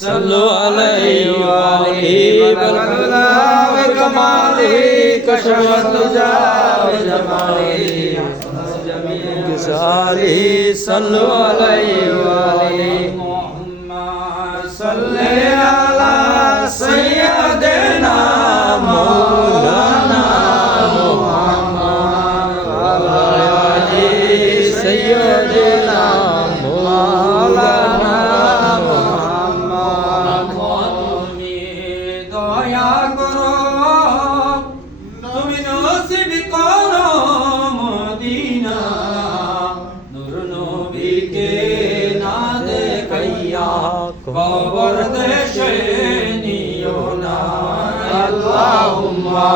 صلوا عليه وآله بالغلا وكماله كشف الدجى وجماله كساره صلوا عليه وآله দেখাইয়া কবর দেশে নিও না। আল্লাহুম্মা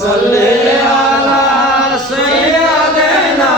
সাল্লি আলা সাইয়্যিদিনা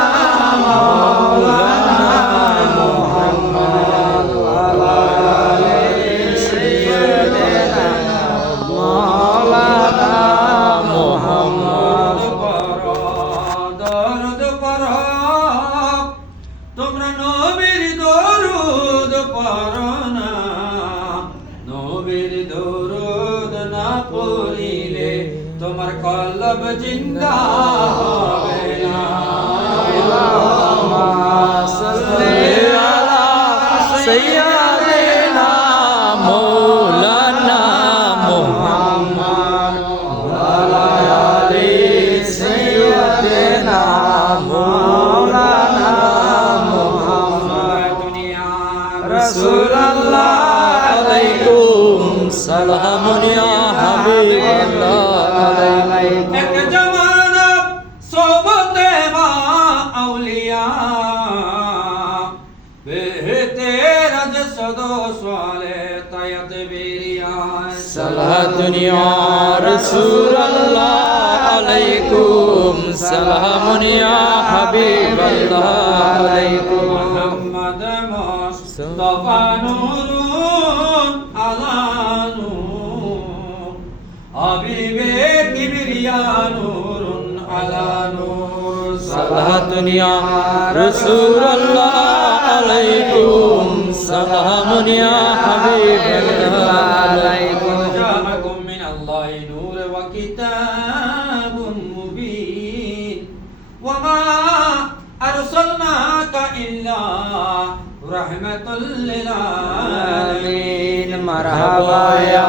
听到。দুনিয়া রসুল্লাহ আলাইকুম। সালামুন ইয়া হাবিবাল্লাহ আলাইকুম। মুহাম্মদ মুস্তাফা নূরুন আলা নূর। হাবিবে কিবরিয়া নূরুন আলা নূর। সালাতুন ইয়া হাবিবাল্লাহ আলাইকুম। الله نور وكتاب مبين وما أرسلناك إلا رحمة للعالمين مرحبا يا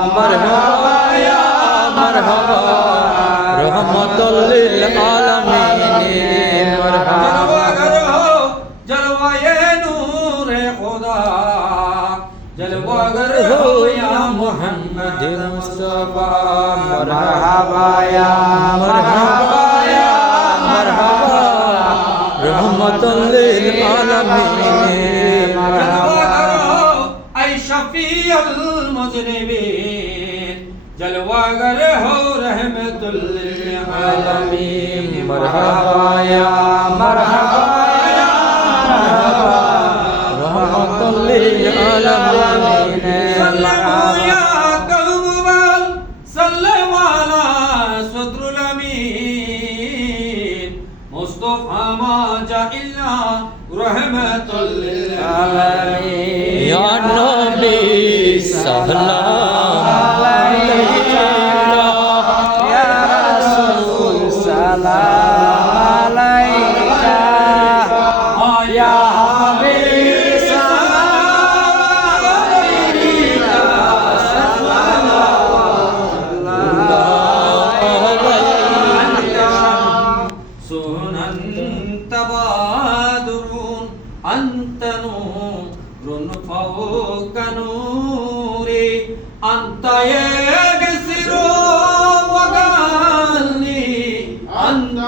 مرحبا يا مرحبا رحمة للعالمين مرحبا جلوة نور خدا جلوة ہو محمد المصطفى مرحبا يا مرحبا يا مرحبا رحمة للعالمين مرحبا أي شفيع المذنبين جلواگر ہو رحمت للعالمين مرحبا يا مرحبا يا مرحبا رحمة للعالمين مصطفى ما جاء إلا رحمة للعالمين يا نبي سلام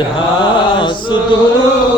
जहाँ सुदूर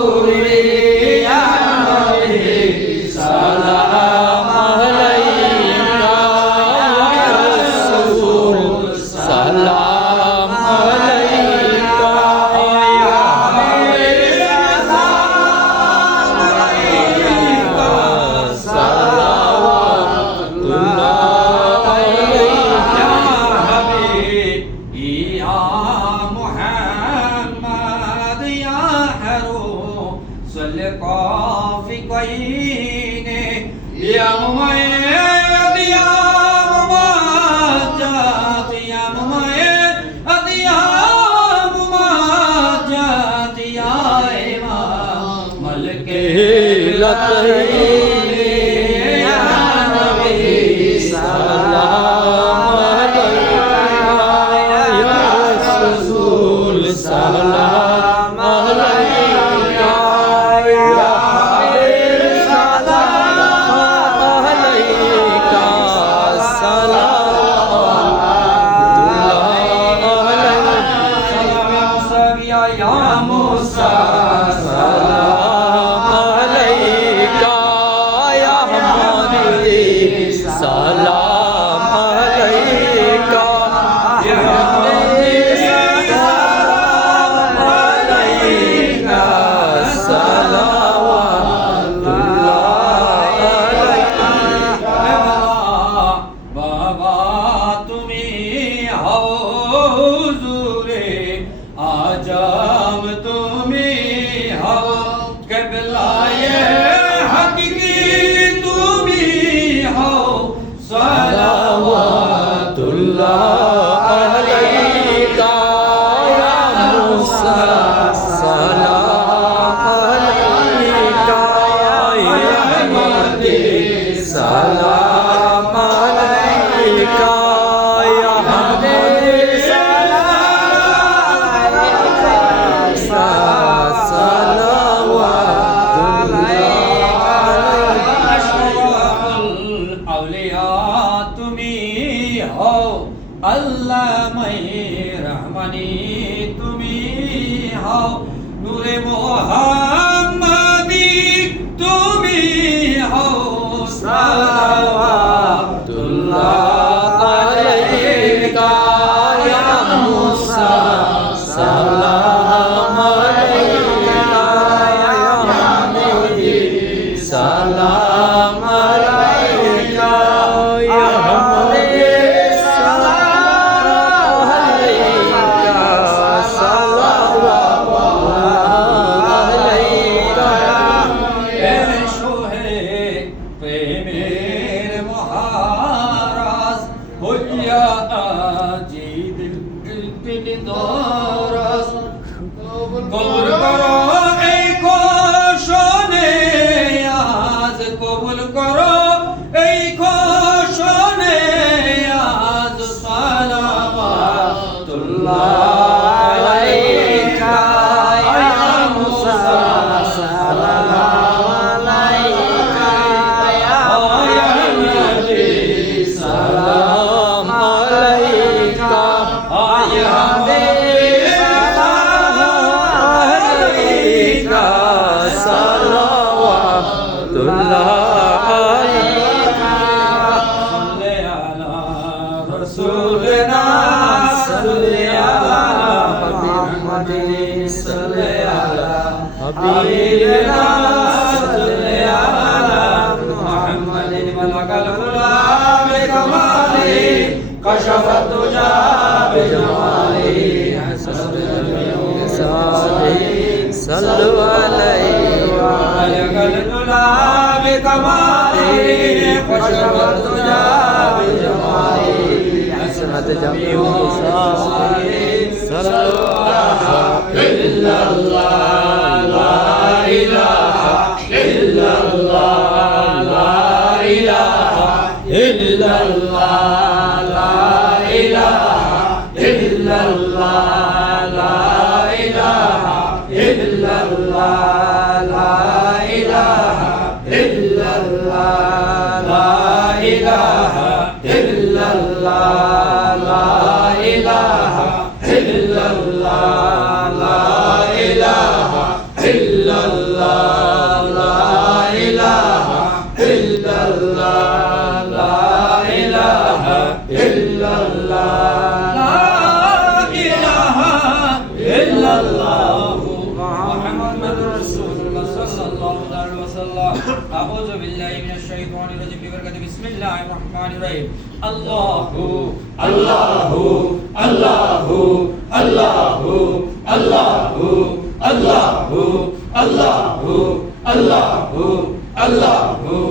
나를 حبيبنا صل على محمد ملك الغلام بكماله كشف الدجى بجماله حسب اليوم صلوا عليه وعليك الغلى بكماله كشف الدجى بجماله حسب اليوم صلوا عليه أعوذ بالله من الشيطان الرجيم ببركة بسم الله الرحمن الرحيم الله الله الله الله الله الله الله الله الله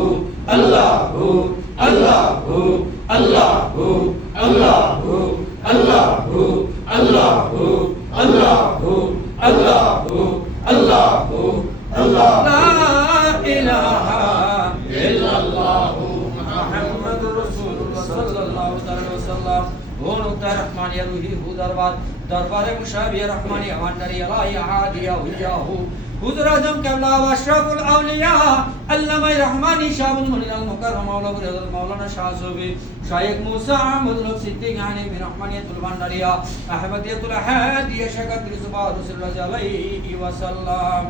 الرحمن يرويه دربار دربار مشاب يا رحمن يا من يا لا يا عادي يا وياه হুজুর আজম কেবলা আশরাফুল আউলিয়া, আল্লামায়ে রহমানি শাহুল মুনিল মুকাররম মাওলানা মাওলানা শাহ সুবি শাইখ মুসা আহমদ লোক সিদ্দিক হানি বিন রহমানিয়াতুল ভান্ডারিয়া আহমদিয়াতুল হাদিয়া শাকাত রিসবা রাসূলুল্লাহ আলাইহি ওয়াসাল্লাম।